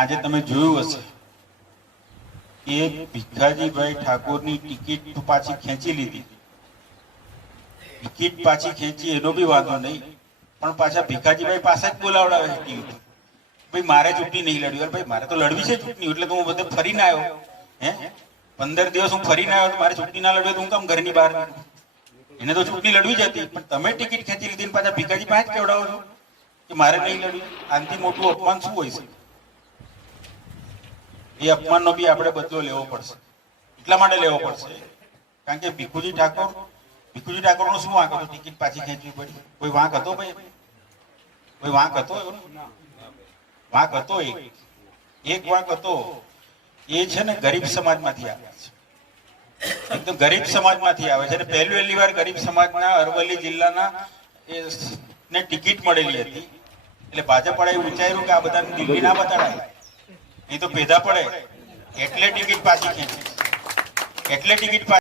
આજે તમે જોયું હશે કે ભીખાજીભાઈ ઠાકોરની ટિકિટ પાછી ખેંચી લીધી. ટિકિટ પાછી ખેંચી એનો બી વાંધો નહીં, પણ પાછા ભીખાજીભાઈ પાસે જ બોલાવડાવે છે ટીવી. ભાઈ મારે ચૂંટણી નહીં લડવી. ભાઈ મારે તો લડવી છે ચૂંટણી, એટલે તો હું બધે ફરીને આવ્યો. 15 દિવસ હું ફરીને આવ્યો, મારે ચૂંટણી ના લડવી તો હું કામ ઘરની બહાર નીકળું? એને તો ચૂંટણી લડવી જ હતી, પણ તમે ટિકિટ ખેંચી લીધી પાછા ભીખાજી પાસે જ કેવડાવો છો કે મારે નહીં લડવી. આનાથી મોટું અપમાન શું હોય છે? એ અપમાનનો બી આપણે બદલો લેવો પડશે. એટલા માટે લેવો પડશે કારણ કે ભીખુજી ઠાકોરનો શું વાંક હતો? ટિકિટ પાછી ખેંચવી પડી. કોઈ વાંક હતો ભાઈ? કોઈ વાંક હતો? વાંક હતો. એક વાંક હતો. એ છે ને ગરીબ સમાજમાંથી આવે છે. એકદમ ગરીબ સમાજમાંથી આવે છે અને પહેલી વાર ગરીબ સમાજના અરવલ્લી જિલ્લાના ને ટિકિટ મળેલી હતી. એટલે ભાજપ વાળાએ વિચાર્યું કે આ બધાને દિલ્હી ના બતાડાય, નહીં તો ભેદા પડે, એટલે ટિકિટ પાછી ખેંચી. એટલે ટિકિટ